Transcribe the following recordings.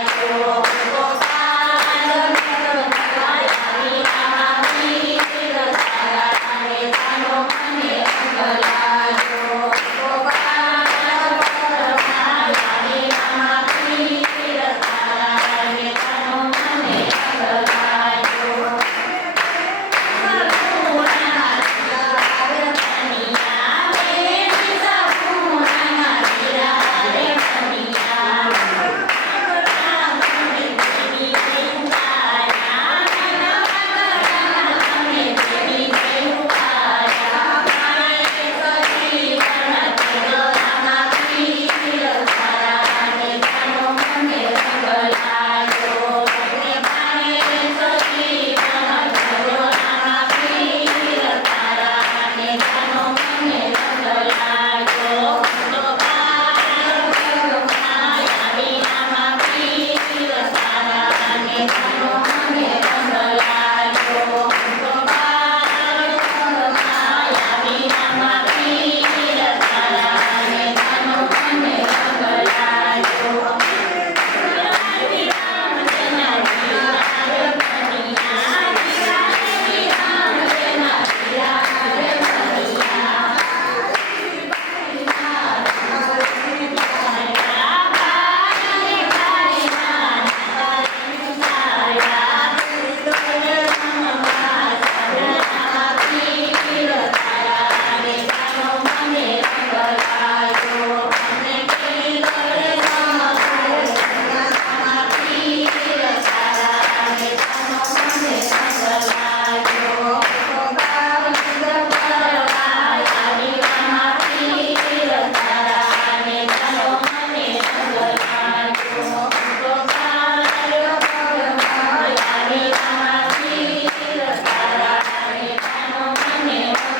Thank you.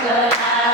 good night.